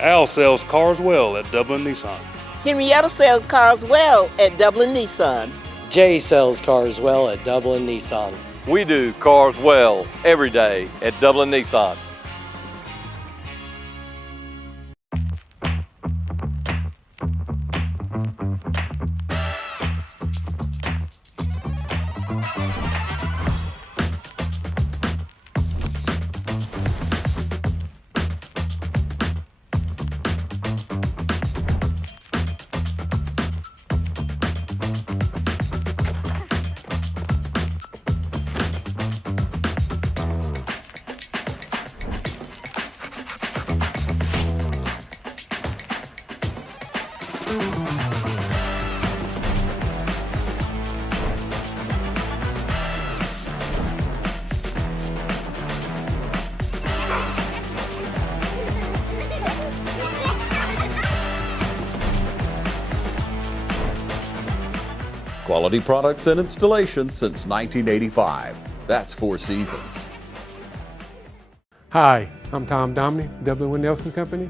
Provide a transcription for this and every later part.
Al sells cars well at Dublin Nissan. Henrietta sells cars well at Dublin Nissan. Jay sells cars well at Dublin Nissan. We do cars well every day at Dublin Nissan. Quality products and installation since 1985. That's Four Seasons. Hi, I'm Tom Domney, Dublin Nelson Company.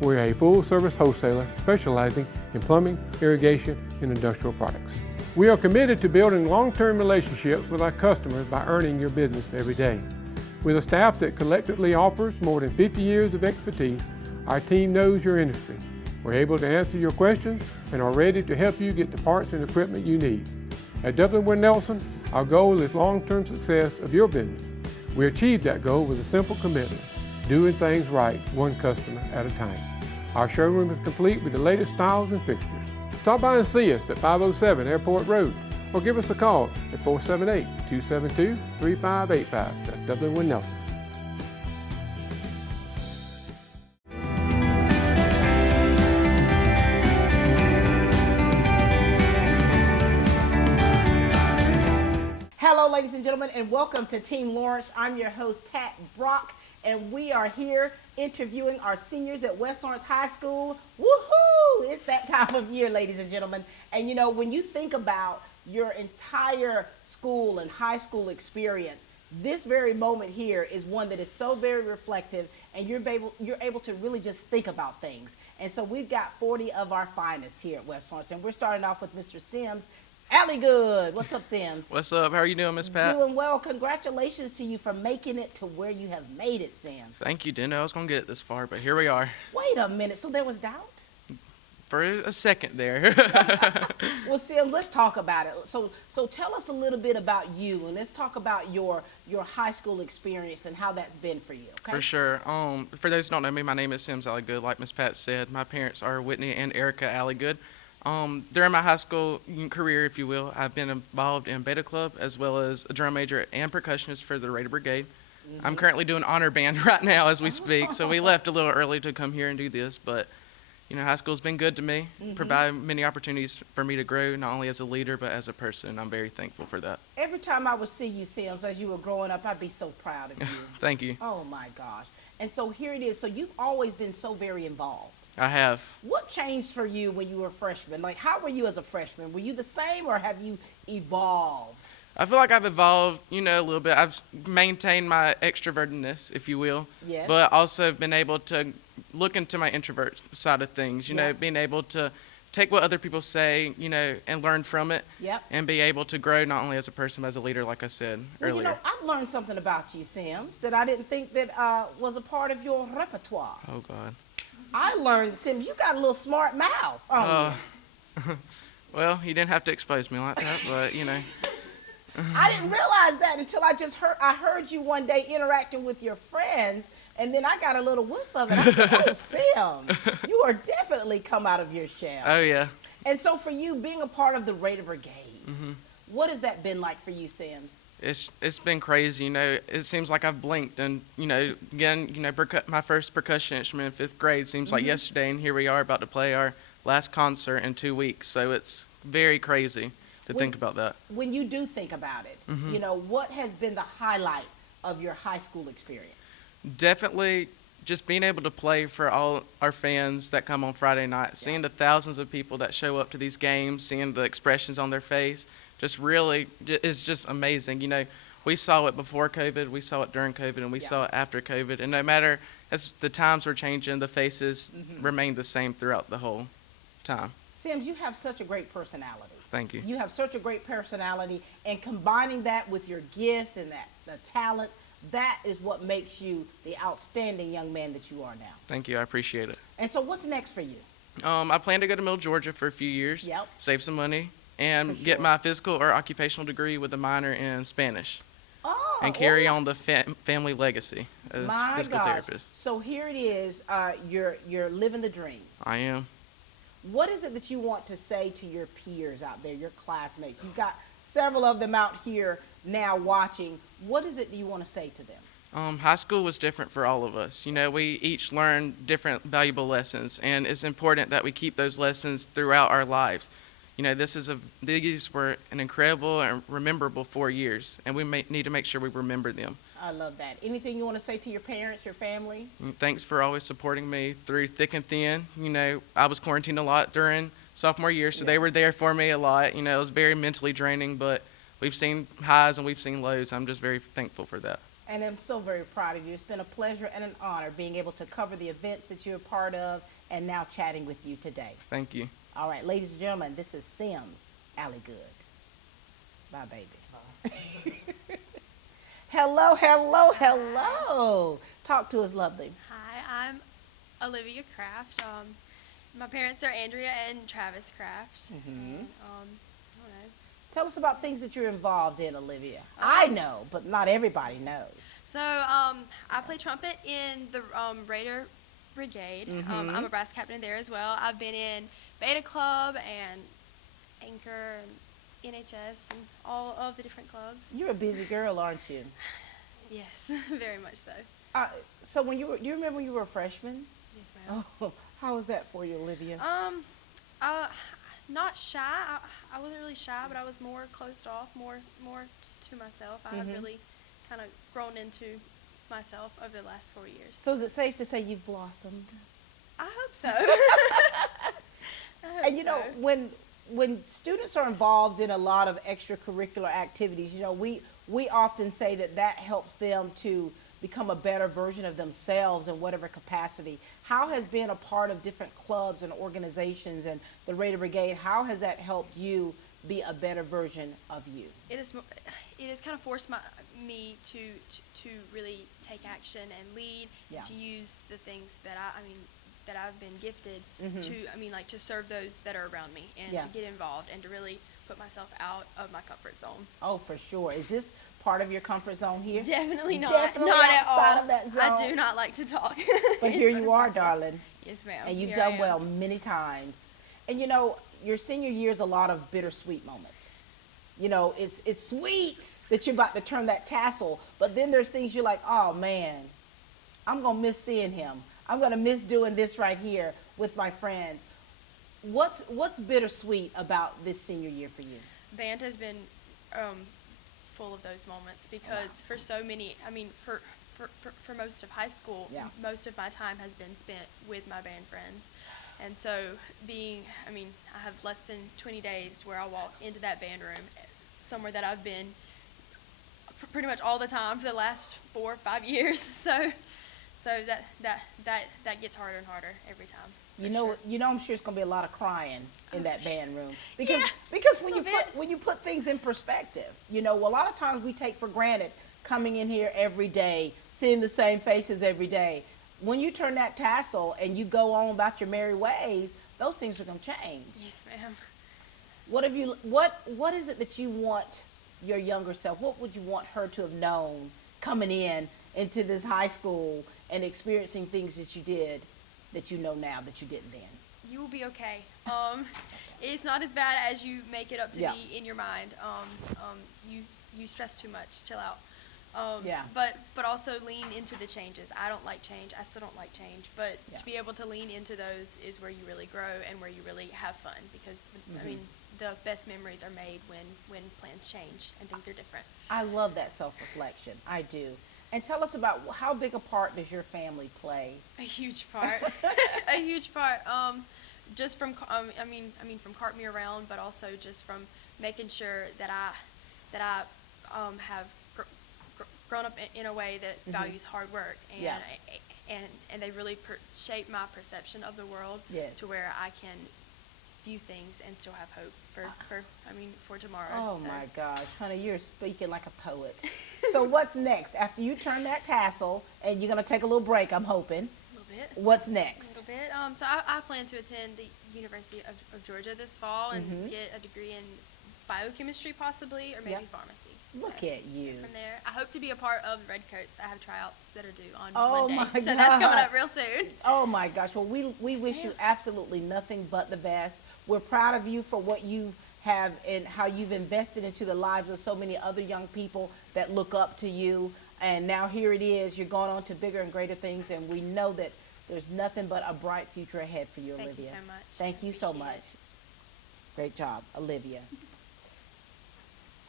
We're a full-service wholesaler specializing in plumbing, irrigation, and industrial products. We are committed to building long-term relationships with our customers by earning your business every day. With a staff that collectively offers more than 50 years of expertise, our team knows your industry. We're able to answer your questions and are ready to help you get the parts and equipment you need. At Dublin Nelson, our goal is long-term success of your business. We achieve that goal with a simple commitment, doing things right, one customer at a time. Our showroom is complete with the latest styles and fixtures. Stop by and see us at 507 Airport Road or give us a call at 478-272-3585. That's Dublin Nelson. Hello, ladies and gentlemen, and welcome to Team Lawrence. I'm your host, Pat Brock, and we are here interviewing our seniors at West Lawrence High School. Woohoo! It's that time of year, ladies and gentlemen. And you know, when you think about your entire school and high school experience, this very moment here is one that is so very reflective, and you're able to really just think about things. And so we've got 40 of our finest here at West Lawrence, and we're starting off with Mr. Sims. Allie Good. What's up, Sims? What's up? How are you doing, Miss Pat? Doing well. Congratulations to you for making it to where you have made it, Sims. Thank you. Didn't know I was going to get it this far, but here we are. Wait a minute. So there was doubt? For a second there. Well, Sims, let's talk about it. So tell us a little bit about you, and let's talk about your high school experience and how that's been for you, okay? For sure. For those who don't know me, my name is Sims Alligood. Like Miss Pat said, my parents are Whitney and Erica Alligood. During my high school career, if you will, I've been involved in Beta Club as well as a drum major and percussionist for the Raider Brigade. Mm-hmm. I'm currently doing honor band right now as we speak, so we left a little early to come here and do this, but you know, high school's been good to me, provide many opportunities for me to grow, not only as a leader, but as a person. I'm very thankful for that. Every time I would see you, Sims, as you were growing up, I'd be so proud of you. Thank you. Oh my gosh. And so here it is. So you've always been so very involved. I have. What changed for you when you were a freshman? Like, how were you as a freshman? Were you the same, or have you evolved? I feel like I've evolved, you know, a little bit. I've maintained my extrovertedness, if you will, yes, but also been able to look into my introvert side of things, you know, being able to take what other people say, you know, and learn from it, and be able to grow not only as a person, but as a leader, like I said earlier. You know, I've learned something about you, Sims, that I didn't think that was a part of your repertoire. Oh, God. I learned, Sims, you got a little smart mouth. Well, you didn't have to expose me like that, but, you know. I didn't realize that until I heard you one day interacting with your friends, and then I got a little whiff of it. I said, oh, Sims, you are definitely come out of your shell. Oh, yeah. And so for you, being a part of the Raider Brigade, what has that been like for you, Sims? It's been crazy, you know. It seems like I've blinked, and you know, again, you know, my first percussion instrument in 5th grade seems like yesterday, and here we are about to play our last concert in 2 weeks. So it's very crazy to think about that. When you do think about it, you know, what has been the highlight of your high school experience? Definitely just being able to play for all our fans that come on Friday night, seeing the thousands of people that show up to these games, seeing the expressions on their face, just really is just amazing. You know, we saw it before COVID, we saw it during COVID, and we saw it after COVID. And no matter as the times were changing, the faces remained the same throughout the whole time. Sims, you have such a great personality. Thank you. You have such a great personality, and combining that with your gifts and the talent, that is what makes you the outstanding young man that you are now. Thank you. I appreciate it. And so what's next for you? I plan to go to Middle Georgia for a few years, Yep. save some money, and For get sure. my physical or occupational degree with a minor in Spanish, Oh, and carry well, on the family legacy as my physical gosh. therapist. So here it is. You're living the dream. I am. What is it that you want to say to your peers out there, your classmates? You've got several of them out here now watching. What is it that you want to say to them? High school was different for all of us. You know, we each learned different valuable lessons, and it's important that we keep those lessons throughout our lives. You know, these were an incredible and rememberable 4 years, and we need to make sure we remember them. I love that. Anything you want to say to your parents, your family? And thanks for always supporting me through thick and thin. You know, I was quarantined a lot during sophomore year, so they were there for me a lot. You know, it was very mentally draining, but we've seen highs and we've seen lows. I'm just very thankful for that. And I'm so very proud of you. It's been a pleasure and an honor being able to cover the events that you're a part of and now chatting with you today. Thank you. All right, ladies and gentlemen, this is Sims Allie Good. Bye, baby. Hello, hello, hello. Talk to us, lovely. Hi, I'm Olivia Kraft. My parents are Andrea and Travis Kraft. And, I don't know. Tell us about things that you're involved in, Olivia. I know, but not everybody knows. So I play trumpet in the Raider Brigade. I'm a brass captain there as well. I've been in Beta Club and Anchor and NHS and all of the different clubs. You're a busy girl, aren't you? Yes, very much so. So when do you remember when you were a freshman? Yes, ma'am. Oh, how was that for you, Olivia? Not shy. I wasn't really shy, but I was more closed off, more to myself. I have really kind of grown into myself over the last 4 years. So is it safe to say you've blossomed? I hope so. And you know, when students are involved in a lot of extracurricular activities, you know, we often say that helps them to become a better version of themselves in whatever capacity. How has being a part of different clubs and organizations and the Raider Brigade, how has that helped you be a better version of you? It has kind of forced me to really take action and lead, and to use the things that that I've been gifted to serve those that are around me, and to get involved and to really put myself out of my comfort zone. Oh, for sure. Is this part of your comfort zone here? Definitely not. Definitely not at outside all. of that zone. I do not like to talk. But here you are, darling. Yes, ma'am. And you've Here I done am. well many times. And you know, your senior year is a lot of bittersweet moments. You know, it's sweet that you're about to turn that tassel, but then there's things you're like, oh man, I'm gonna miss seeing him. I'm gonna miss doing this right here with my friends. What's bittersweet about this senior year for you? Band has been full of those moments because for so many, for most of high school, most of my time has been spent with my band friends. And so I have less than 20 days where I walk into that band room, somewhere that I've been pretty much all the time for the last 4 or 5 years. So that gets harder and harder every time. You know, I'm sure it's gonna be a lot of crying in that band room because when you put things in perspective, you know, a lot of times we take for granted coming in here every day, seeing the same faces every day. When you turn that tassel and you go on about your merry ways, those things are gonna change. Yes, ma'am. What is it that you want your younger self? What would you want her to have known coming into this high school and experiencing things that you did that you know now that you didn't then? You will be okay. It's not as bad as you make it up to be in your mind. You stress too much. Chill out. But also lean into the changes. I don't like change. I still don't like change. But to be able to lean into those is where you really grow and where you really have fun. Because the best memories are made when plans change and things are different. I love that self-reflection. I do. And tell us about how big a part does your family play? A huge part. A huge part. Just from from carting me around, but also just from making sure that I have grown up in a way that values hard work and they really shape my perception of the world Yes. to where I can view things and still have hope for tomorrow. Oh So. my gosh, honey, you're speaking like a poet. So what's next? After you turn that tassel, and you're gonna take a little break, I'm hoping. A little bit. What's A next? little bit. So I plan to attend the University of Georgia this fall and get a degree in biochemistry possibly, or maybe Yep. pharmacy. Look at you. From there, I hope to be a part of the Redcoats. I have tryouts that are due on Oh Monday, my so that's coming God. up real soon. Oh my gosh. Well, we wish you ma'am. absolutely nothing but the best. We're proud of you for what you have and how you've invested into the lives of so many other young people that look up to you. And now here it is. You're going on to bigger and greater things, and we know that there's nothing but a bright future ahead for you, Thank Olivia. you so much. Thank you so Appreciate much. it. Great job, Olivia.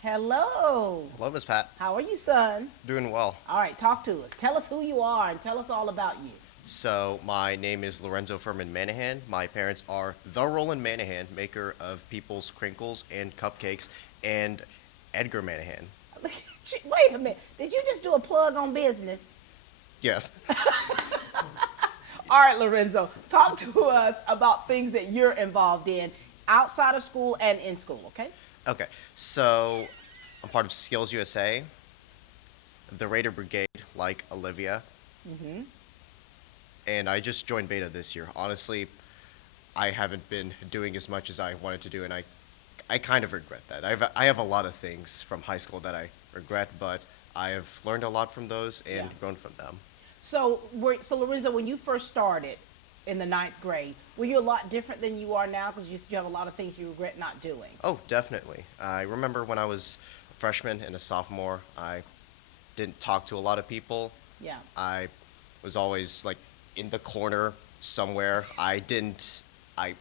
Hello. Hello, Miss Pat. How are you, son? Doing well. All right, talk to us. Tell us who you are and tell us all about you. So, my name is Lorenzo Furman Manahan. My parents are the Roland Manahan, maker of People's Crinkles and Cupcakes, and Edgar Manahan. Wait a minute. Did you just do a plug on business? Yes. All right, Lorenzo, talk to us about things that you're involved in outside of school and in school, okay? Okay, so I'm part of Skills USA, the Raider Brigade, like Olivia. And I just joined Beta this year. Honestly, I haven't been doing as much as I wanted to do, and I kind of regret that. I have a lot of things from high school that I regret, but I have learned a lot from those and grown from them. So Lorenzo, when you first started in the 9th grade, were you a lot different than you are now? Because you have a lot of things you regret not doing. Oh, definitely. I remember when I was a freshman and a sophomore, I didn't talk to a lot of people. Yeah. I was always like in the corner somewhere. I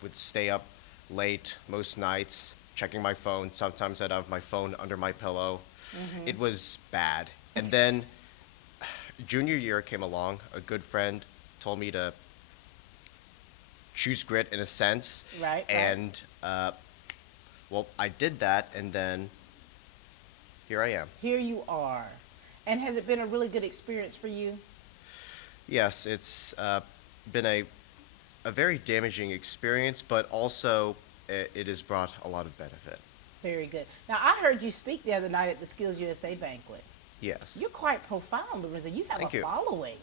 would stay up late most nights, checking my phone. Sometimes I'd have my phone under my pillow. It was bad. And then junior year came along. A good friend told me to choose grit in a sense. Right. And, well, I did that, and then here I am. Here you are. And has it been a really good experience for you? Yes, it's been a very damaging experience, but also it has brought a lot of benefit. Very good. Now, I heard you speak the other night at the Skills USA banquet. Yes. You're quite profound, Lorenzo. You have Thank a you. following.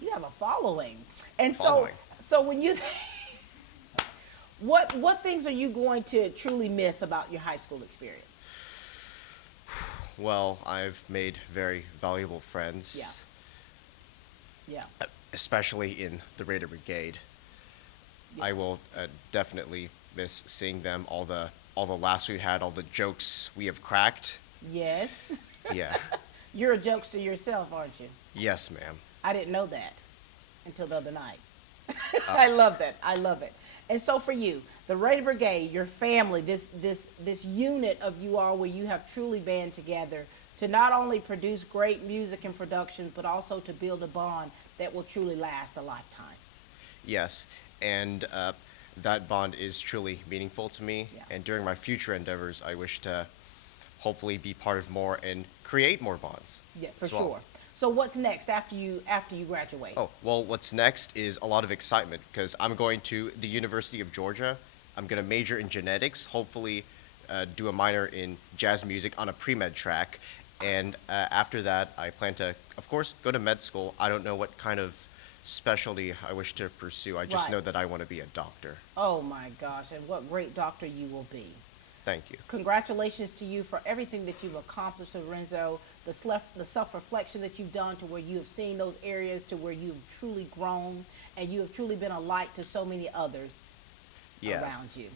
You have a following. And Following. so when you what things are you going to truly miss about your high school experience? Well, I've made very valuable friends. Yeah. Especially in the Raider Brigade. Yeah. I will definitely miss seeing them, all the laughs we had, all the jokes we have cracked. Yes. Yeah. You're a jokester yourself, aren't you? Yes, ma'am. I didn't know that until the other night. I love that. I love it. And so for you, the Raider Brigade, your family, this unit of you all where you have truly band together to not only produce great music and productions, but also to build a bond that will truly last a lifetime. Yes, and that bond is truly meaningful to me. Yeah. And during my future endeavors, I wish to hopefully be part of more and create more bonds. Yeah, for as well. sure. So what's next after you graduate? Oh, well, what's next is a lot of excitement because I'm going to the University of Georgia. I'm going to major in genetics, hopefully do a minor in jazz music on a pre-med track. And after that, I plan to, of course, go to med school. I don't know what kind of specialty I wish to pursue. I just Right. know that I want to be a doctor. Oh my gosh, and what great doctor you will be. Thank you. Congratulations to you for everything that you've accomplished, Lorenzo, the self-reflection that you've done to where you have seen those areas to where you've truly grown and you have truly been a light to so many others Yes. around you.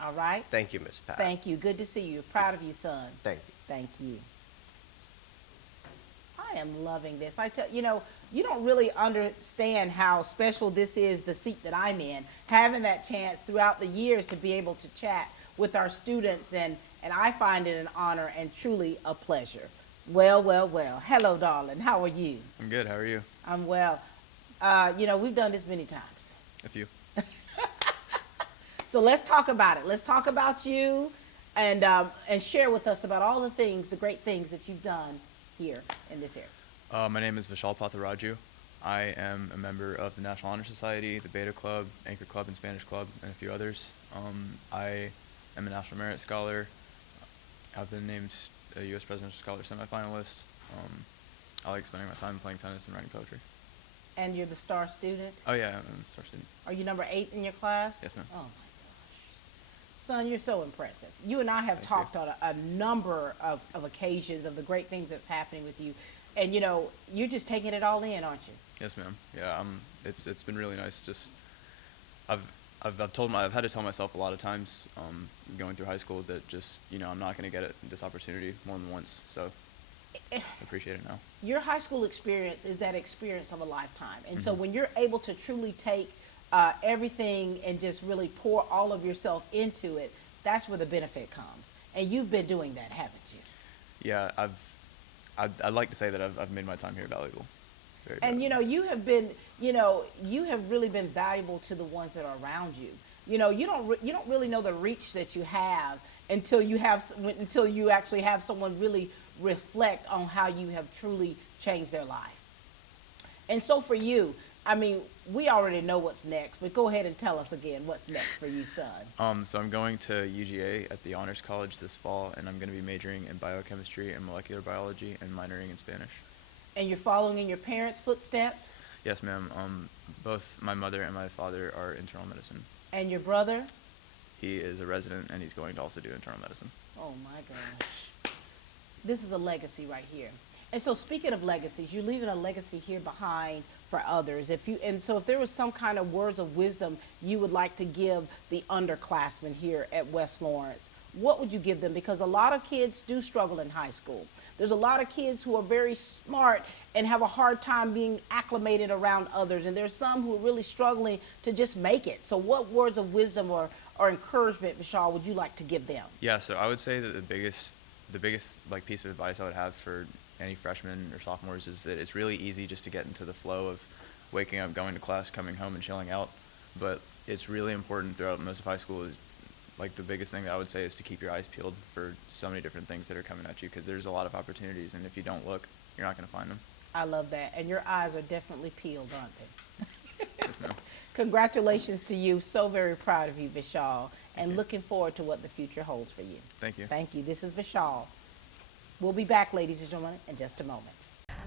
All right? Thank you, Miss Pat. Thank you. Good to see you. Proud of you, son. Thank you. Thank you. I am loving this. You don't really understand how special this is, the seat that I'm in, having that chance throughout the years to be able to chat with our students, and I find it an honor and truly a pleasure. Well. Hello, darling. How are you? I'm good. How are you? I'm well. We've done this many times. A few. So let's talk about it. Let's talk about you and share with us about all the great things that you've done here in this area. My name is Vishal Patharaju. I am a member of the National Honor Society, the Beta Club, Anchor Club, and Spanish Club, and a few others. I am a National Merit Scholar. I've been named a U.S. Presidential Scholar semifinalist. I like spending my time playing tennis and writing poetry. And you're the star student? Oh yeah, I'm a star student. Are you number 8 in your class? Yes, ma'am. Oh my gosh. Son, you're so impressive. You and I have talked on a number of occasions of the great things that's happening with you. And you know, you're just taking it all in, aren't you? Yes, ma'am. Yeah, it's been really nice. Just I've had to tell myself a lot of times going through high school that just, you know, I'm not going to get this opportunity more than once. So I appreciate it now. Your high school experience is that experience of a lifetime. And so when you're able to truly take everything and just really pour all of yourself into it, that's where the benefit comes. And you've been doing that, haven't you? Yeah, I'd like to say that I've made my time here valuable. Very and valuable. you know, you have been, you know, you have really been valuable to the ones that are around you. You know, you don't really know the reach that you have until you actually have someone really reflect on how you have truly changed their life. And so for you, I mean, we already know what's next, but go ahead and tell us again what's next for you, son. So I'm going to UGA at the Honors College this fall, and I'm going to be majoring in biochemistry and molecular biology and minoring in Spanish. And you're following in your parents' footsteps? Yes, ma'am. Both my mother and my father are internal medicine. And your brother? He is a resident, and he's going to also do internal medicine. Oh my gosh. This is a legacy right here. And so speaking of legacies, you're leaving a legacy here behind for others. So if there was some kind of words of wisdom you would like to give the underclassmen here at West Lawrence, what would you give them? Because a lot of kids do struggle in high school. There's a lot of kids who are very smart and have a hard time being acclimated around others. And there's some who are really struggling to just make it. So what words of wisdom or encouragement, Vishal, would you like to give them? Yeah, so I would say that the biggest like piece of advice I would have for any freshmen or sophomores is that it's really easy just to get into the flow of waking up, going to class, coming home, and chilling out. But it's really important throughout most of high school is, like, the biggest thing that I would say is to keep your eyes peeled for so many different things that are coming at you, because there's a lot of opportunities, and if you don't look, you're not going to find them. I love that. And your eyes are definitely peeled, aren't they? Yes, ma'am. Congratulations to you. So very proud of you, Vishal, and looking forward to what the future holds for you. Thank you. Thank you. This is Vishal. We'll be back, ladies and gentlemen, in just a moment.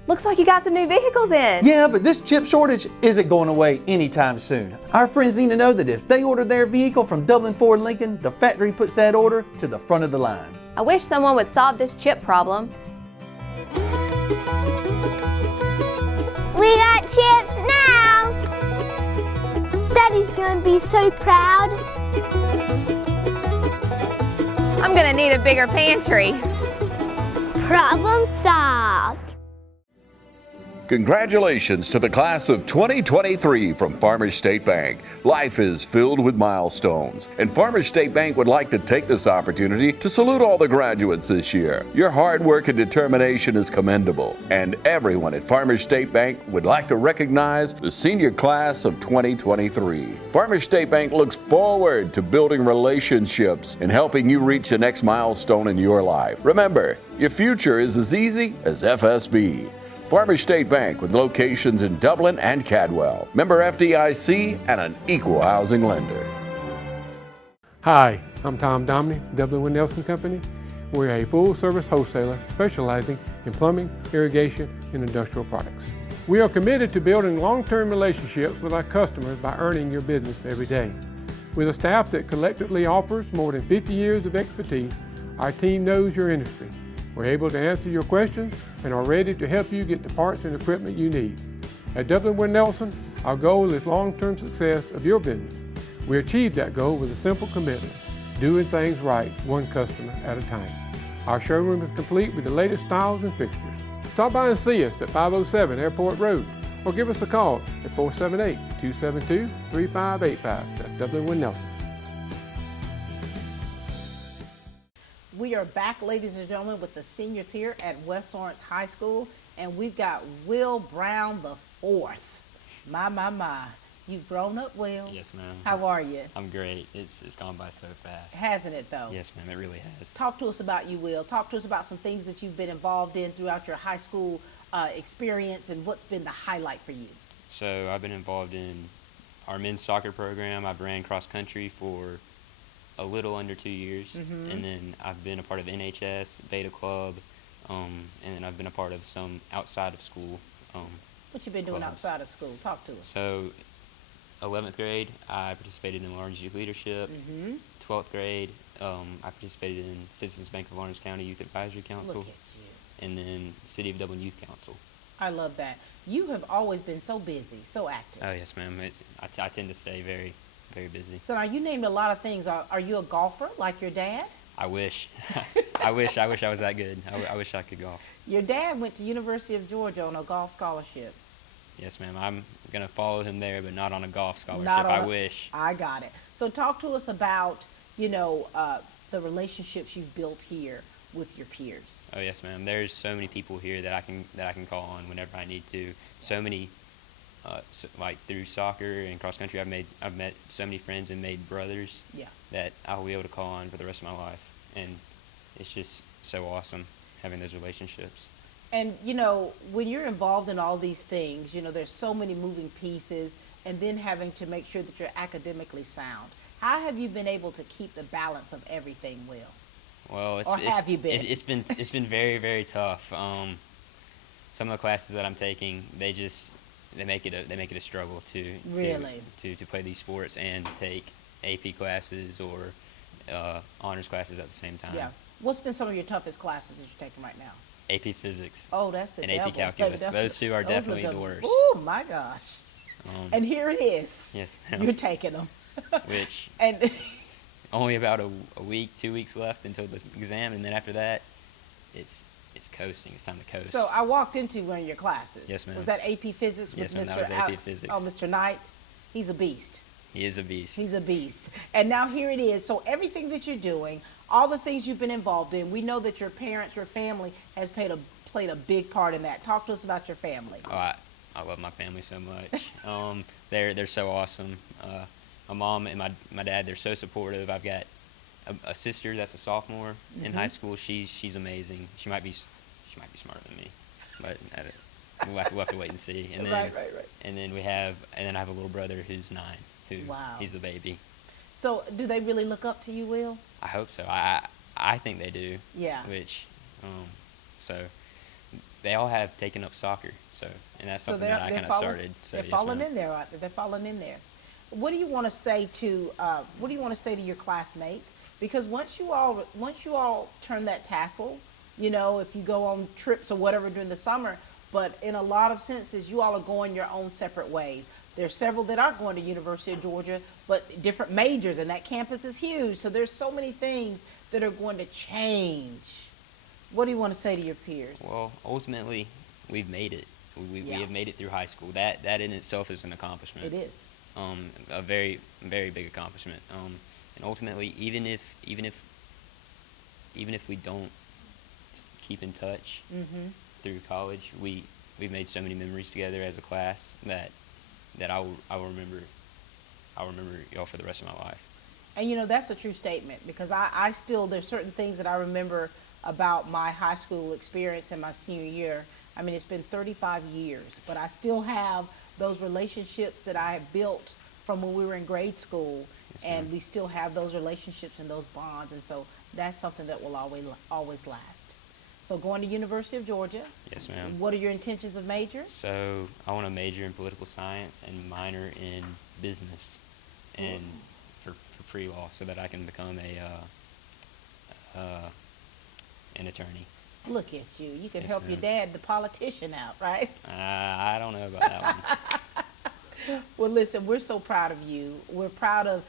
Looks like you got some new vehicles in. Yeah, but this chip shortage isn't going away anytime soon. Our friends need to know that if they order their vehicle from Dublin Ford Lincoln, the factory puts that order to the front of the line. I wish someone would solve this chip problem. We got chips now! Daddy's gonna be so proud. I'm gonna need a bigger pantry. Problem solved. Congratulations to the class of 2023 from Farmers State Bank. Life is filled with milestones, and Farmers State Bank would like to take this opportunity to salute all the graduates this year. Your hard work and determination is commendable, and everyone at Farmers State Bank would like to recognize the senior class of 2023. Farmers State Bank looks forward to building relationships and helping you reach the next milestone in your life. Remember, your future is as easy as FSB. Farmers State Bank, with locations in Dublin and Cadwell. Member FDIC and an equal housing lender. Hi, I'm Tom Domney, Dublin Nelson Company. We're a full-service wholesaler specializing in plumbing, irrigation, and industrial products. We are committed to building long-term relationships with our customers by earning your business every day. With a staff that collectively offers more than 50 years of expertise, our team knows your industry. We're able to answer your questions and are ready to help you get the parts and equipment you need. At Dublin Nelson, our goal is long-term success of your business. We achieve that goal with a simple commitment, doing things right, one customer at a time. Our showroom is complete with the latest styles and fixtures. Stop by and see us at 507 Airport Road, or give us a call at 478-272-3585. That's Dublin Nelson. We are back, ladies and gentlemen, with the seniors here at West Lawrence High School, and we've got Will Brown the Fourth. My. You've grown up, Will. Yes, ma'am. How are you? I'm great. It's gone by so fast. Hasn't it, though? Yes, ma'am, it really has. Talk to us about you, Will. Talk to us about some things that you've been involved in throughout your high school experience, and what's been the highlight for you. So I've been involved in our men's soccer program. I've ran cross country for a little under 2 years, and then I've been a part of NHS, Beta Club, and then I've been a part of some outside of school. What you been doing clubs. outside of school? Talk to us. So, 11th grade, I participated in Lawrence Youth Leadership. 12th grade, I participated in Citizens Bank of Lawrence County Youth Advisory Council. Look at you. And then City of Dublin Youth Council. I love that. You have always been so busy, so active. Oh, yes, ma'am. I tend to stay very, very busy. So now you named a lot of things. Are you a golfer like your dad? I wish. I wish I was that good. I wish I could golf. Your dad went to University of Georgia on a golf scholarship. Yes, ma'am. I'm going to follow him there, but not on a golf scholarship. I wish. I got it. So talk to us about, the relationships you've built here with your peers. Oh, yes, ma'am. There's so many people here that I can call on whenever I need to. So many, like through soccer and cross country, I've met so many friends and made brothers that I'll be able to call on for the rest of my life. And it's just so awesome having those relationships. And, when you're involved in all these things, there's so many moving pieces, and then having to make sure that you're academically sound. How have you been able to keep the balance of everything, Will? Well, it's been very, very tough. Some of the classes that I'm taking, they make it a struggle to play these sports and take AP classes or honors classes at the same time. Yeah. What's been some of your toughest classes that you're taking right now? AP Physics. Oh, that's the and devil. AP Calculus. Those two are definitely the worst. Oh my gosh! And here it is. Yes, ma'am. You're taking them. Which and only about a week, 2 weeks left until the exam, and then after that, it's coasting. It's time to coast. So I walked into one of your classes. Yes, ma'am. Was that AP Physics with yes, ma'am, Mr. that was AP Physics. Oh, Mr. Knight. He's a beast. He is a beast. He's a beast. And now here it is. So everything that you're doing, all the things you've been involved in, we know that your parents, your family has played a big part in that. Talk to us about your family. Oh, I love my family so much. They're so awesome. My mom and my dad, they're so supportive. I've got a sister that's a sophomore in high school. She's amazing. She might be smarter than me, but we'll have to wait and see. And then, right. And then I have a little brother who's 9. He's the baby. So do they really look up to you, Will? I hope so. I think they do. Yeah. Which, so they all have taken up soccer. And that's something that I kind of started. So they're falling in there, aren't they? They're falling in there. What do you want to say to your classmates? Because once you all turn that tassel, if you go on trips or whatever during the summer, but in a lot of senses, you all are going your own separate ways. There's several that are going to University of Georgia, but different majors, and that campus is huge. So there's so many things that are going to change. What do you want to say to your peers? Well, ultimately, we've made it. We have made it through high school. That in itself is an accomplishment. It is. A very, very big accomplishment. And ultimately, even if we don't keep in touch through college, we've made so many memories together as a class that I will remember y'all for the rest of my life. And that's a true statement, because I still, there's certain things that I remember about my high school experience in my senior year. I mean, it's been 35 years, but I still have those relationships that I have built from when we were in grade school, and we still have those relationships and those bonds, and so that's something that will always last. So going to University of Georgia. Yes, ma'am. What are your intentions of major? So I want to major in political science and minor in business, and for pre-law, so that I can become an attorney. Look at you. You can help your dad, the politician, out, right? I don't know about that one. Well, listen, we're so proud of you. We're proud of,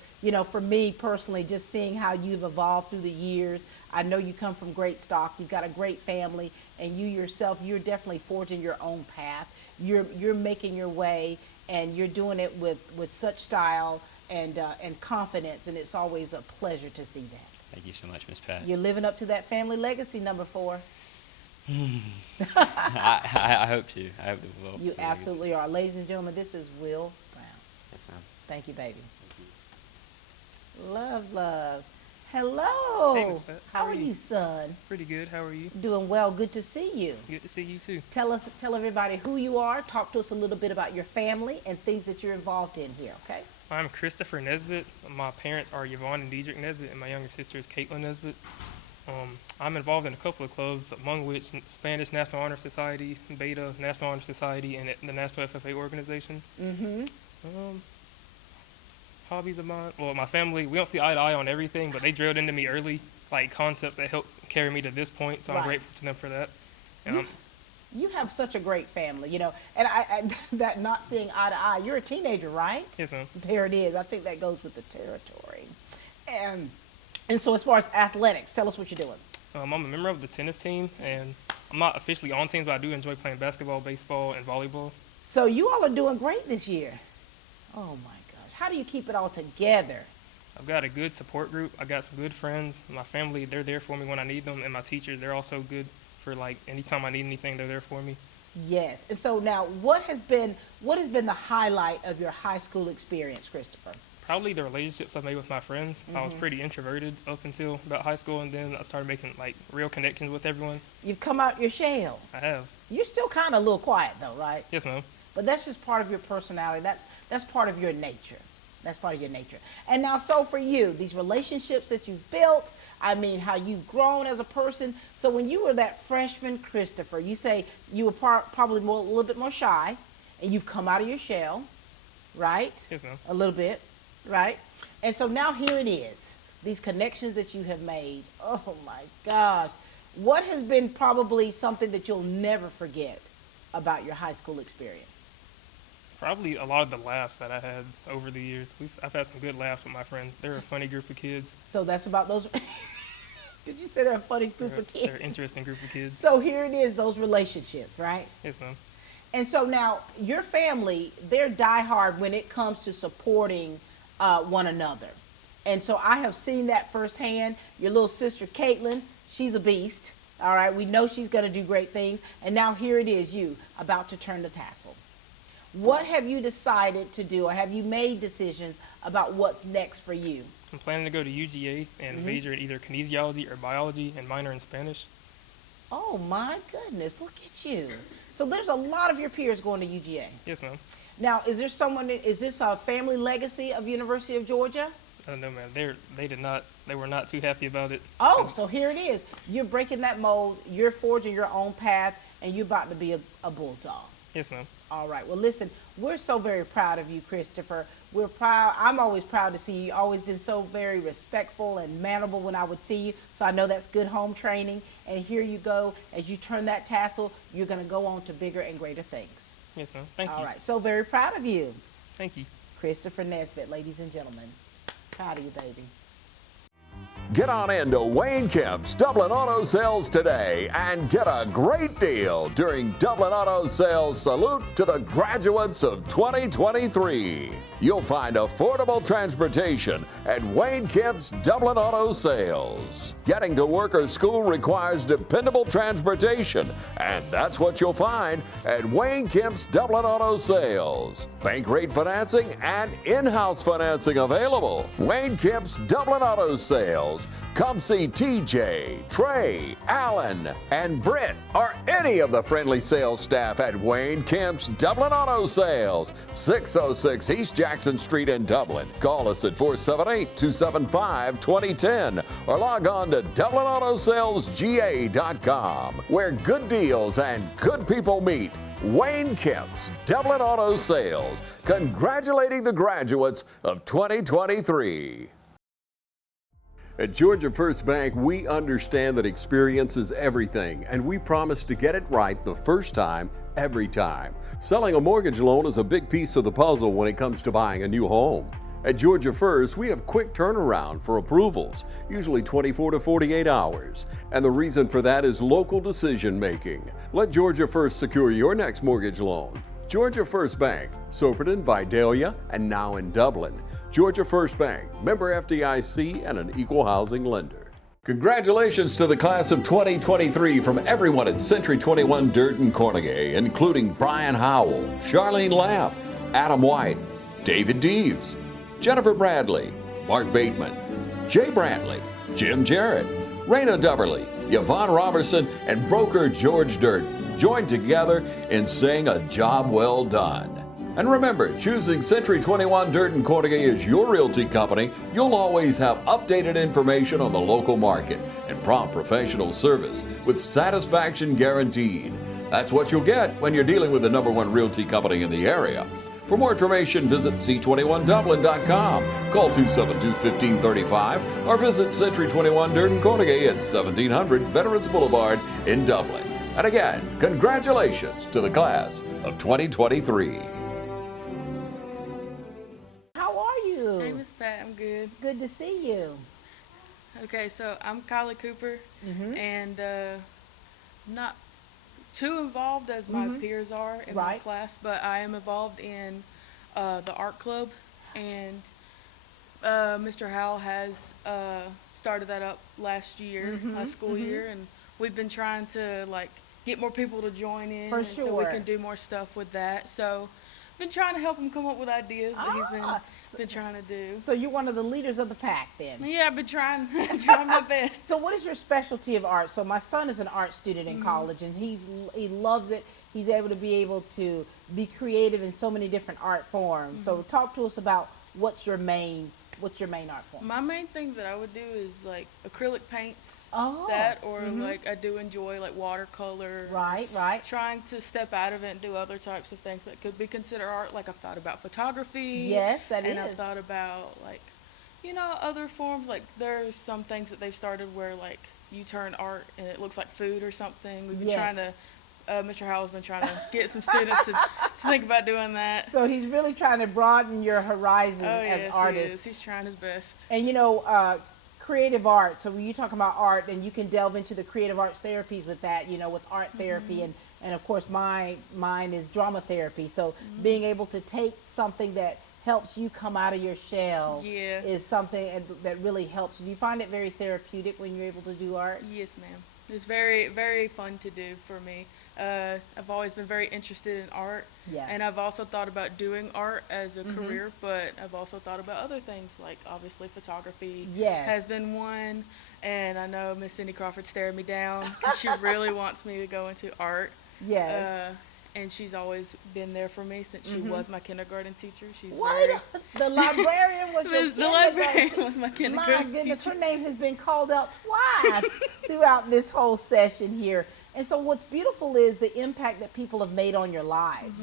for me personally, just seeing how you've evolved through the years. I know you come from great stock. You've got a great family, and you yourself, you're definitely forging your own path. You're making your way, and you're doing it with such style and confidence, and it's always a pleasure to see that. Thank you so much, Miss Pat. You're living up to that family legacy, number 4. I hope to. I hope that we'll. You absolutely are. Ladies and gentlemen, this is Will Brown. Yes, ma'am. Thank you, baby. Love. Hello. Hey, Miss Pat. How are you, son? Pretty good. How are you? Doing well. Good to see you. Good to see you too. Tell everybody who you are. Talk to us a little bit about your family and things that you're involved in here, okay? I'm Christopher Nesbitt. My parents are Yvonne and Diedrich Nesbitt, and my younger sister is Caitlin Nesbitt. I'm involved in a couple of clubs, among which Spanish National Honor Society, Beta National Honor Society, and the National FFA organization. Mm-hmm. Hobbies of mine. Well, my family, we don't see eye to eye on everything, but they drilled into me early, like concepts that helped carry me to this point. So I'm grateful to them for that. And you have such a great family, you know, and I that not seeing eye to eye. You're a teenager, right? Yes, ma'am. There it is. I think that goes with the territory. And so as far as athletics, tell us what you're doing. I'm a member of the tennis team, and I'm not officially on teams, but I do enjoy playing basketball, baseball, and volleyball. So you all are doing great this year. Oh my gosh, how do you keep it all together? I've got a good support group. I got some good friends. My family, they're there for me when I need them, and my teachers, they're also good for like anytime I need anything, they're there for me. Yes. And so now, what has been the highlight of your high school experience, Christopher? Probably the relationships I've made with my friends. I was pretty introverted up until about high school, and then I started making like real connections with everyone. You've come out your shell. I have. You're still kind of a little quiet though, right? Yes, ma'am. But that's just part of your personality. That's part of your nature. That's part of your nature. And now, so for you, these relationships that you've built, I mean, how you've grown as a person. So when you were that freshman Christopher, you say you were probably a little bit more shy, and you've come out of your shell, right? Yes, ma'am. A little bit, right? And so now here it is, these connections that you have made. Oh my gosh. What has been probably something that you'll never forget about your high school experience? Probably a lot of the laughs that I had over the years. I've had some good laughs with my friends. They're a funny group of kids. So that's about those. Did you say they're a funny group of kids? They're an interesting group of kids. So here it is, those relationships, right? Yes, ma'am. And so now your family, they're diehard when it comes to supporting one another. And so I have seen that firsthand. Your little sister, Caitlin, she's a beast. All right, we know she's going to do great things. And now here it is, you about to turn the tassel. What have you decided to do, or have you made decisions about what's next for you? I'm planning to go to UGA and major in either kinesiology or biology and minor in Spanish. Oh my goodness, look at you. So there's a lot of your peers going to UGA. Yes, ma'am. Now, is this a family legacy of University of Georgia? Oh, no, ma'am. They were not too happy about it. Oh, so here it is. You're breaking that mold. You're forging your own path, and you're about to be a bulldog. Yes, ma'am. All right. Well, listen, we're so very proud of you, Christopher. We're proud. I'm always proud to see you. You've always been so very respectful and mannerable when I would see you. So I know that's good home training. And here you go. As you turn that tassel, you're going to go on to bigger and greater things. Yes, ma'am. Thank you. All right. So very proud of you. Thank you. Christopher Nesbitt, ladies and gentlemen. Proud of you, baby. Get on into Wayne Kemp's Dublin Auto Sales today and get a great deal during Dublin Auto Sales Salute to the graduates of 2023. You'll find affordable transportation at Wayne Kemp's Dublin Auto Sales. Getting to work or school requires dependable transportation, and that's what you'll find at Wayne Kemp's Dublin Auto Sales. Bank rate financing and in-house financing available. Wayne Kemp's Dublin Auto Sales. Come see TJ, Trey, Alan, and Britt, or any of the friendly sales staff at Wayne Kemp's Dublin Auto Sales, 606 East Jackson Street in Dublin. Call us at 478-275-2010 or log on to DublinAutoSalesGA.com, where good deals and good people meet. Wayne Kemp's Dublin Auto Sales, congratulating the graduates of 2023. At Georgia First Bank, we understand that experience is everything, and we promise to get it right the first time, every time. Selling a mortgage loan is a big piece of the puzzle when it comes to buying a new home. At Georgia First, we have quick turnaround for approvals, usually 24 to 48 hours. And the reason for that is local decision making. Let Georgia First secure your next mortgage loan. Georgia First Bank, Soperton, Vidalia, and now in Dublin. Georgia First Bank, member FDIC, and an equal housing lender. Congratulations to the class of 2023 from everyone at Century 21 Durden Cornegay, including Brian Howell, Charlene Lamp, Adam White, David Deeves, Jennifer Bradley, Mark Bateman, Jay Brantley, Jim Jarrett, Raina Dubberly, Yvonne Robertson, and broker George Durden joined together in saying a job well done. And remember, choosing Century 21 Durden Corrigan as your realty company, you'll always have updated information on the local market and prompt professional service with satisfaction guaranteed. That's what you'll get when you're dealing with the #1 realty company in the area. For more information, visit c21dublin.com, call 272-1535, or visit Century 21 Durden Corrigan at 1700 Veterans Boulevard in Dublin. And again, congratulations to the class of 2023. How are you? Hey, Miss Pat, I'm good. Good to see you. Okay, so I'm Kylie Cooper, and not too involved as my peers are in my class, but I am involved in the art club, and Mr. Howell has started that up last year, last school year, and we've been trying to like get more people to join in, For so we can do more stuff with that. So been trying to help him come up with ideas that he's been trying to do. So you're one of the leaders of the pack then? Yeah, I've been trying my best. So what is your specialty of art? So my son is an art student in college, and he loves it. He's able to be creative in so many different art forms. So talk to us about what's your main art form? My main thing that I would do is like acrylic paints. Oh. That or like I do enjoy like watercolor. Right. Trying to step out of it and do other types of things that could be considered art. Like I've thought about photography. Yes, that and I've thought about like, other forms. Like there's some things that they've started where like you turn art and it looks like food or something. We've been trying to. Mr. Howell's been trying to get some students to think about doing that. So he's really trying to broaden your horizon as artist. He is. He's trying his best. And creative art. So when you talk about art, and you can delve into the creative arts therapies with that, with art therapy, and of course mine is drama therapy. So being able to take something that helps you come out of your shell is something that really helps. Do you find it very therapeutic when you're able to do art? Yes, ma'am. It's very, very fun to do for me. I've always been very interested in art, and I've also thought about doing art as a career, but I've also thought about other things, like obviously photography has been one, and I know Miss Cindy Crawford's staring me down because she really wants me to go into art. And she's always been there for me since she was my kindergarten teacher. The librarian was your The librarian was my kindergarten My goodness, teacher. her name has been called out twice throughout this whole session here. And so what's beautiful is the impact that people have made on your lives,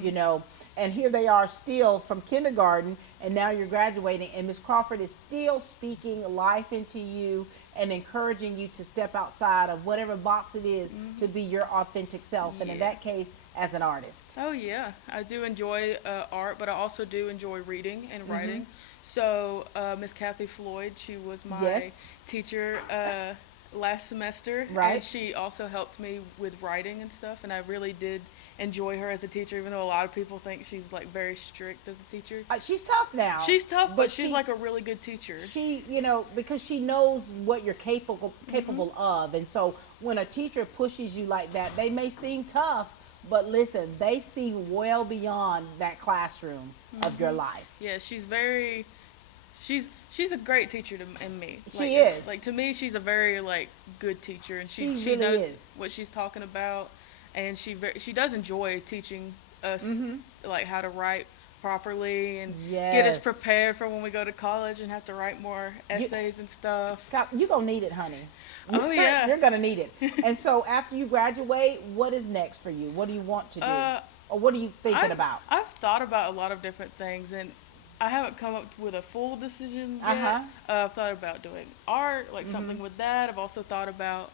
And here they are still from kindergarten, and now you're graduating, and Ms. Crawford is still speaking life into you and encouraging you to step outside of whatever box it is to be your authentic self, and in that case, as an artist. Oh yeah, I do enjoy art, but I also do enjoy reading and writing. So Miss Kathy Floyd, she was my teacher last semester, and she also helped me with writing and stuff, and I really did enjoy her as a teacher, even though a lot of people think she's like very strict as a teacher. She's tough now. She's tough, but she's like a really good teacher. She, because she knows what you're capable of, and so when a teacher pushes you like that, they may seem tough, but listen, they see well beyond that classroom of your life. Yeah, she's a great teacher in me. She is. Like to me, she's a very like good teacher, and she really knows is. what she's talking about, and she does enjoy teaching us like how to write properly and get us prepared for when we go to college and have to write more essays and stuff. You're gonna need it, honey. Oh yeah, you're gonna need it. And so after you graduate, what is next for you? What do you want to do, or what are you thinking about? I've thought about a lot of different things, and I haven't come up with a full decision yet. I've thought about doing art, like something with that. I've also thought about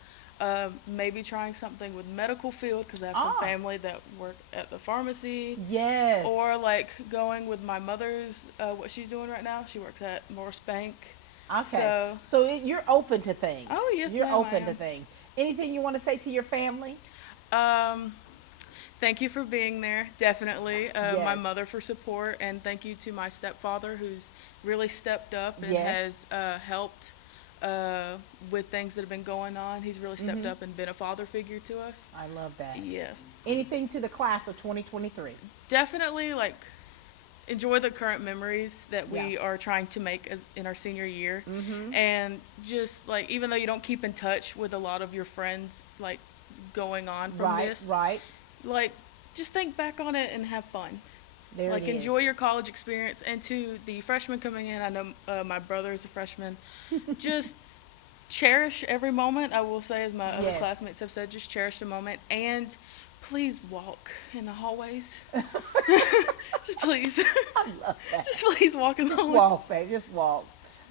maybe trying something with medical field, because I have some family that work at the pharmacy. Yes. Or like going with my mother's, what she's doing right now. She works at Morris Bank. Okay. So you're open to things. Oh, yes, You're ma'am, open to things. Anything you want to say to your family? Thank you for being there, definitely. My mother for support, and thank you to my stepfather, who's really stepped up and has helped with things that have been going on. He's really stepped up and been a father figure to us. I love that. Yes. Anything to the class of 2023? Definitely, like, enjoy the current memories that we are trying to make in our senior year. And just like, even though you don't keep in touch with a lot of your friends, like going on from this, like just think back on it and have fun. Like enjoy your college experience. And to the freshmen coming in, I know my brother is a freshman, just cherish every moment. I will say, as my other classmates have said, just cherish the moment, and please walk in the hallways. Just please. I love that. Just please walk in the hallways. Just walk, babe. Just walk.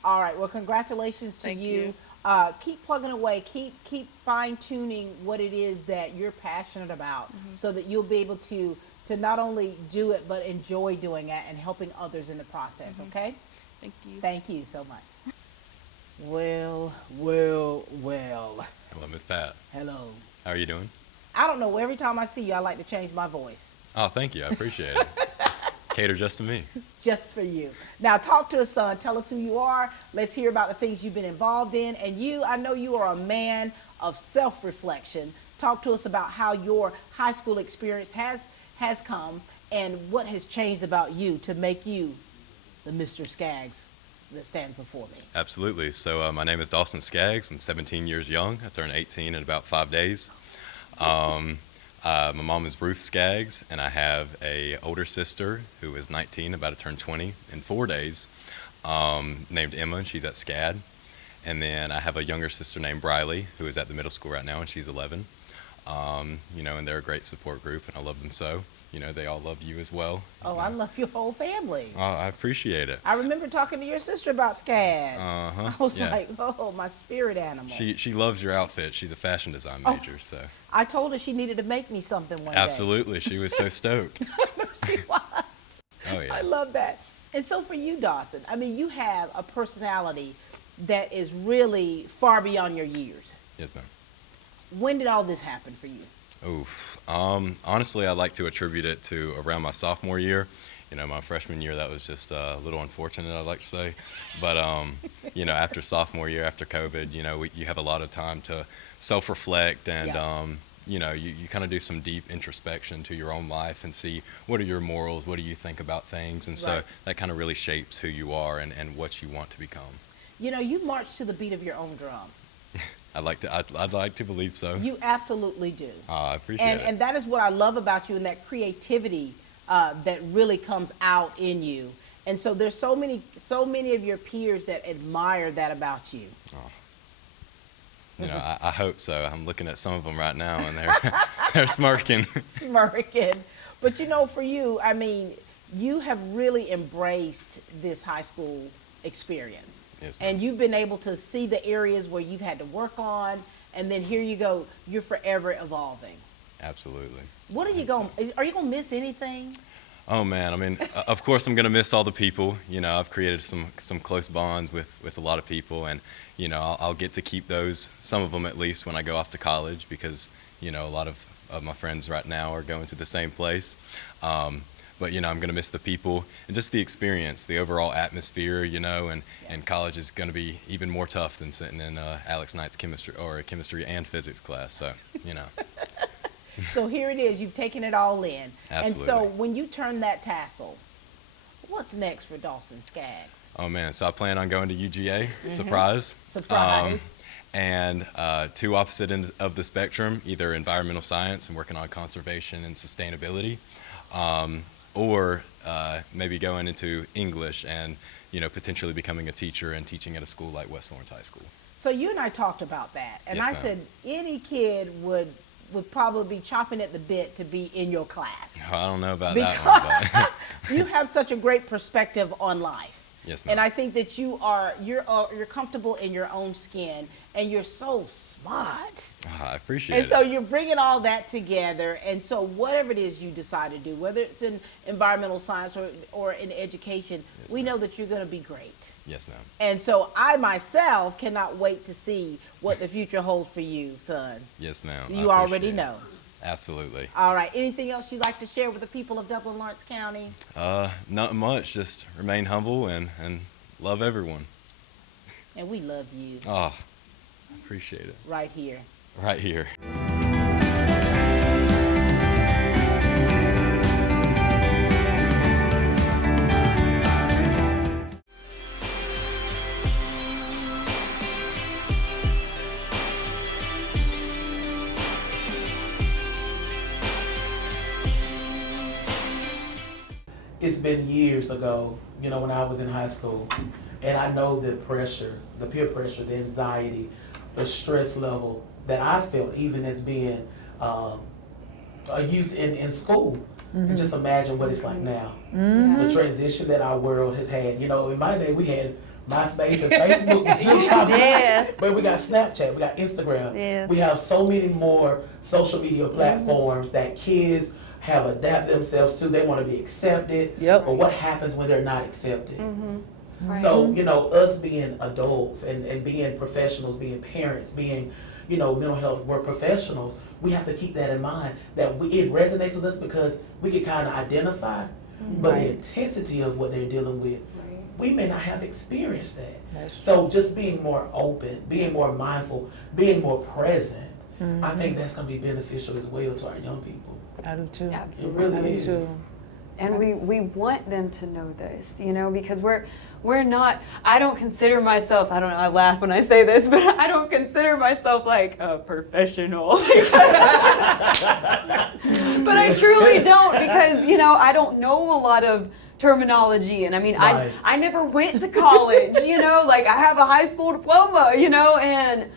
All right. Well, congratulations to Thank you. Keep plugging away. Keep fine-tuning what it is that you're passionate about, so that you'll be able to not only do it, but enjoy doing it and helping others in the process, okay? Thank you. Thank you so much. Well. Hello, Miss Pat. Hello. How are you doing? I don't know. Every time I see you, I like to change my voice. Oh, thank you. I appreciate it. Cater just to me. Just for you. Now, talk to us, son. Tell us who you are. Let's hear about the things you've been involved in. And I know you are a man of self-reflection. Talk to us about how your high school experience has come and what has changed about you to make you the Mr. Skaggs that stands before me. Absolutely. So my name is Dawson Skaggs. I'm 17 years young. I turn 18 in about 5 days. My mom is Ruth Skaggs, and I have a older sister who is 19, about to turn 20 in 4 days, named Emma, and she's at SCAD. And then I have a younger sister named Briley, who is at the middle school right now, and she's 11. And they're a great support group, and I love them so. They all love you as well. Oh, I love your whole family. Oh, I appreciate it. I remember talking to your sister about SCAD. Uh-huh. I was like, oh, my spirit animal. She loves your outfit. She's a fashion design major, so. I told her she needed to make me something one day. Absolutely. She was so stoked. She was. Oh, yeah. I love that. And so for you, Dawson, I mean, you have a personality that is really far beyond your years. Yes, ma'am. When did all this happen for you? Oof. Honestly, I like to attribute it to around my sophomore year. My freshman year, that was just a little unfortunate, I'd like to say. But, after sophomore year, after COVID, you have a lot of time to self-reflect and, you kind of do some deep introspection to your own life and see what are your morals, what do you think about things. And so that kind of really shapes who you are and what you want to become. You march to the beat of your own drum. I'd like to believe so. You absolutely do. I appreciate it. And that is what I love about you, and that creativity that really comes out in you. And so there's so many of your peers that admire that about you. Oh. I hope so. I'm looking at some of them right now, and they're smirking. Smirking. But for you, I mean, you have really embraced this high school experience. Yes, ma'am. And you've been able to see the areas where you've had to work on, and then here you go, you're forever evolving. Absolutely. Are you going to miss anything? Oh man, I mean, of course I'm going to miss all the people. I've created some close bonds with a lot of people, and I'll get to keep those, some of them at least, when I go off to college, because a lot of my friends right now are going to the same place. But, I'm going to miss the people and just the experience, the overall atmosphere, and college is going to be even more tough than sitting in Alex Knight's chemistry and physics class. So, So here it is. You've taken it all in. Absolutely. And so when you turn that tassel, what's next for Dawson Skaggs? Oh, man. So I plan on going to UGA. Surprise. Surprise. And two opposite ends of the spectrum, either environmental science and working on conservation and sustainability, or maybe going into English and, potentially becoming a teacher and teaching at a school like West Lawrence High School. So you and I talked about that, and Yes, I ma'am. said any kid would probably be chomping at the bit to be in your class. I don't know about that one, but You have such a great perspective on life. Yes, ma'am. And I think that you're comfortable in your own skin, and you're so smart. I appreciate it. And so you're bringing all that together. And so whatever it is you decide to do, whether it's in environmental science or in education, we know that you're going to be great. Yes, ma'am. And so I myself cannot wait to see what the future holds for you, son. Yes, ma'am. You already know. Absolutely. All right. Anything else you'd like to share with the people of Dublin Lawrence County? Not much. Just remain humble and love everyone. And we love you. Oh, I appreciate it. Right here. Right here. it's been years ago, you know, when I was in high school, and I know the pressure, the peer pressure, the anxiety, the stress level that I felt even as being a youth in school. And just imagine what it's like now. The transition that our world has had. You know, in my day we had MySpace and Facebook was just popping up. But we got Snapchat, we got Instagram. We have so many more social media platforms that kids have adapted themselves to. They want to be accepted. But what happens when they're not accepted? So, you know, us being adults and being professionals, being parents, being, you know, mental health work professionals, we have to keep that in mind, that it resonates with us because we can kind of identify, but the intensity of what they're dealing with, we may not have experienced that. So just being more open, being more mindful, being more present, I think that's going to be beneficial as well to our young people. I do too. Absolutely. It really is. And we want them to know this, you know, because we're not, I don't consider myself, I don't know, I laugh when I say this, but I don't consider myself like a professional. But I truly don't, because, you know, I don't know a lot of terminology, and I mean, I never went to college, you know, like I have a high school diploma, you know, and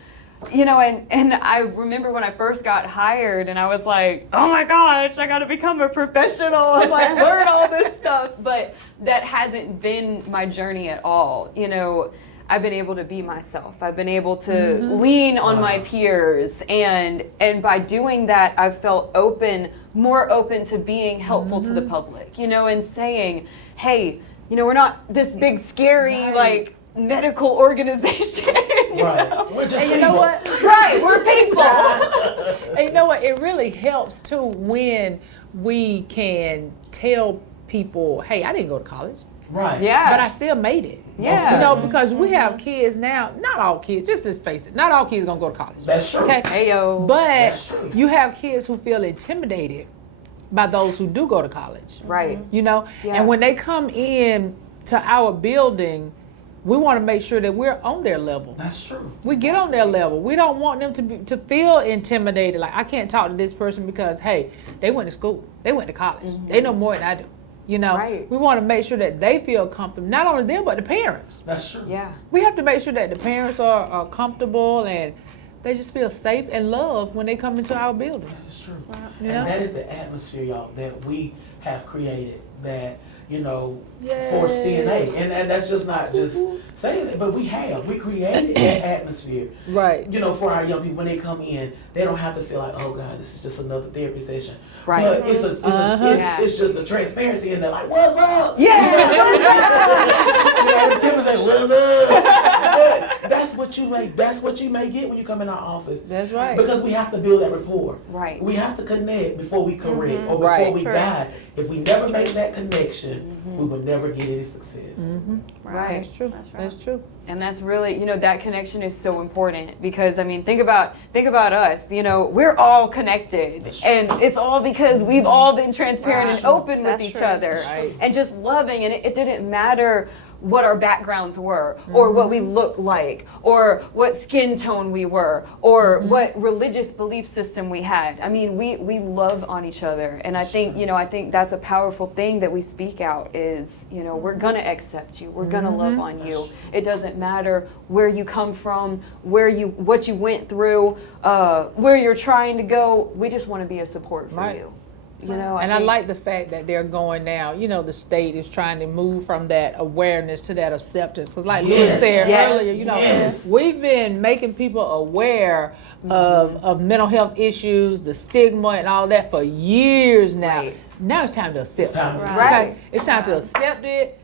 I remember when I first got hired and I was like, oh my gosh, I gotta become a professional and like learn all this stuff. But that hasn't been my journey at all. You know, I've been able to be myself. I've been able to lean on my peers, and by doing that, I've felt more open to being helpful to the public, you know, and saying, hey, you know, we're not this big scary like medical organization. We're just and you know what? We're people. And you know what? It really helps too when we can tell people, hey, I didn't go to college. Right. Yeah. But I still made it. Yeah. You know, because we have kids now, not all kids, just face it, not all kids gonna go to college. That's true. Okay. Heyo. But you have kids who feel intimidated by those who do go to college. Right. You know? Yeah. And when they come in to our building, we want to make sure that we're on their level. That's true. We get on their level. We don't want them to feel intimidated. Like, I can't talk to this person because, hey, they went to school. They went to college. They know more than I do. You know, we want to make sure that they feel comfortable. Not only them, but the parents. That's true. Yeah. We have to make sure that the parents are comfortable and they just feel safe and loved when they come into our building. That's true. You And know? that is the atmosphere, y'all, that we have created, that, you know, for CNA. And that's just not just saying it, but we created that atmosphere. Right. You know, for our young people, when they come in, they don't have to feel like, oh God, this is just another therapy session. Right. But it's just the transparency, and they're like, what's up? Yeah. Kim and say, what's up? But that's what you may get when you come in our office. That's right. Because we have to build that rapport. Right. We have to connect before we correct or before we guide. If we never make that connection, we will never get any success. Right. That's true. That's true. And that's really, you know, that connection is so important because, I mean, think about us, you know, we're all connected and it's all because we've all been transparent and open with each other and just loving, and it didn't matter what our backgrounds were or what we looked like or what skin tone we were or what religious belief system we had. I mean, we love on each other, and I think that's a powerful thing that we speak out is, you know, we're gonna accept you, we're gonna love on you. It doesn't matter where you come from, what you went through, where you're trying to go. We just want to be a support for you. You know, I like the fact that they're going now. You know, the state is trying to move from that awareness to that acceptance. Because, like Louis said earlier, you know, we've been making people aware of mental health issues, the stigma, and all that for years now. Now it's time to accept it. It's time to accept it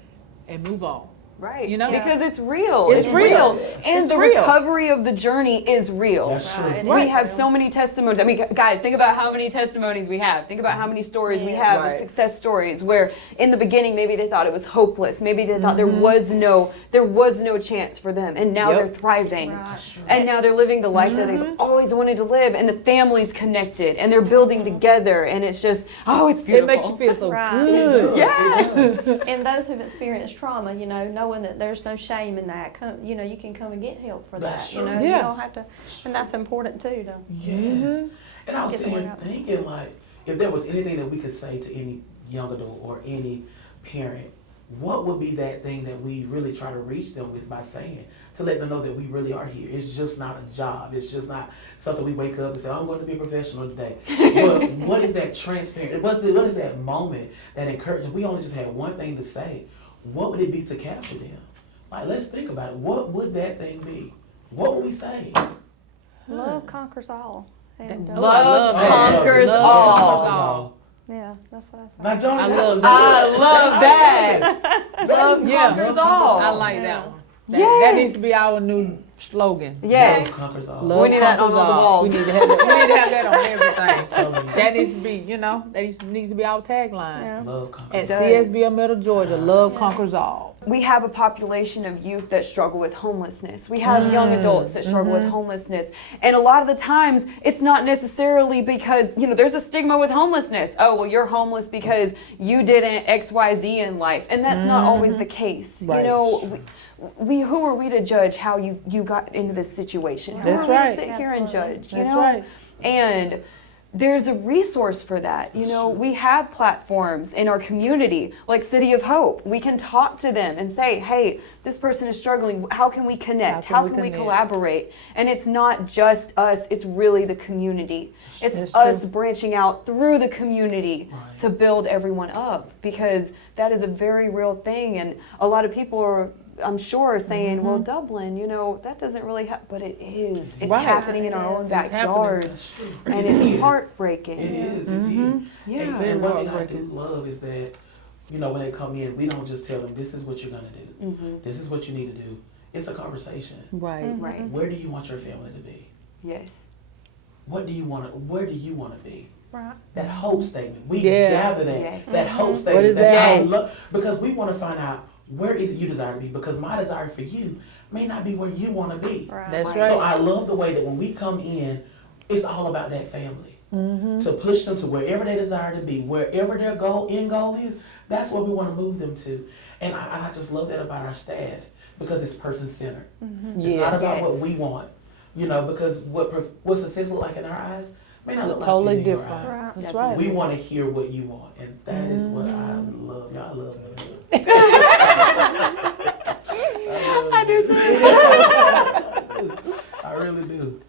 and move on. Right. You know, because it's real. It's real. And It's the real. recovery of the journey is real. That's true. We have so many testimonies. I mean, guys, think about how many testimonies we have. Think about how many stories we have of success stories where in the beginning maybe they thought it was hopeless. Maybe they thought there was no chance for them, and now they're thriving. And now they're living the life that they've always wanted to live, and the family's connected and they're building together, and it's just, it's beautiful. It makes you feel so good. Yes. And those who've experienced trauma, you know, knowing that there's no shame in that, you know, you can come and get help for that. You know, you don't have to, and that's important too. Yes. And I was thinking, like, if there was anything that we could say to any young adult or any parent, what would be that thing that we really try to reach them with by saying, to let them know that we really are here? It's just not a job. It's just not something we wake up and say, I'm going to be a professional today. But what is that transparent? What is that moment that encourages? We only just had one thing to say. What would it be to capture them? Like, let's think about it. What would that thing be? What would we say? Love conquers all. And, love conquers all. Yeah, that's what I say. Now, Johnny, I love that. Love conquers all. I like that one. That needs to be our new slogan. Yes. Love conquers all. We need that on all the walls. We need to have that, that on everything. That needs to be, that needs to be our tagline. Yeah. Love conquers At CSBL Middle Georgia, love conquers all. We have a population of youth that struggle with homelessness. We have young adults that struggle with homelessness. And a lot of the times, it's not necessarily because, there's a stigma with homelessness. Oh, well, you're homeless because you didn't XYZ in life. And that's not always the case. Right. We who are we to judge how you got into this situation? That's who are we right. to sit here and judge? That's right. And there's a resource for that. We have platforms in our community like City of Hope. We can talk to them and say, hey, this person is struggling. How can we connect? How can we collaborate? And it's not just us, it's really the community. It's us branching out through the community to build everyone up, because that is a very real thing. And a lot of people are, I'm sure, saying, well, Dublin, that doesn't really happen, but it is. It's happening in our own backyards, and it's heartbreaking. It is. It's here. Yeah. And one thing I do love is that, when they come in, we don't just tell them, this is what you're going to do. This is what you need to do. It's a conversation. Right. Right. Where do you want your family to be? Yes. Where do you want to be? Right. That hope statement. We gather that. Yes. That hope statement. What is that? Because we want to find out, where is it you desire to be? Because my desire for you may not be where you want to be. Right. That's So right. I love the way that when we come in, it's all about that family. To push them to wherever they desire to be, wherever their end goal is, that's where we want to move them to. And I just love that about our staff, because it's person-centered. It's not about what we want, because what success look like in our eyes may not look totally like in your different. eyes. That's right. We want to hear what you want, and that is what I love. Y'all love me. I do too. I really do.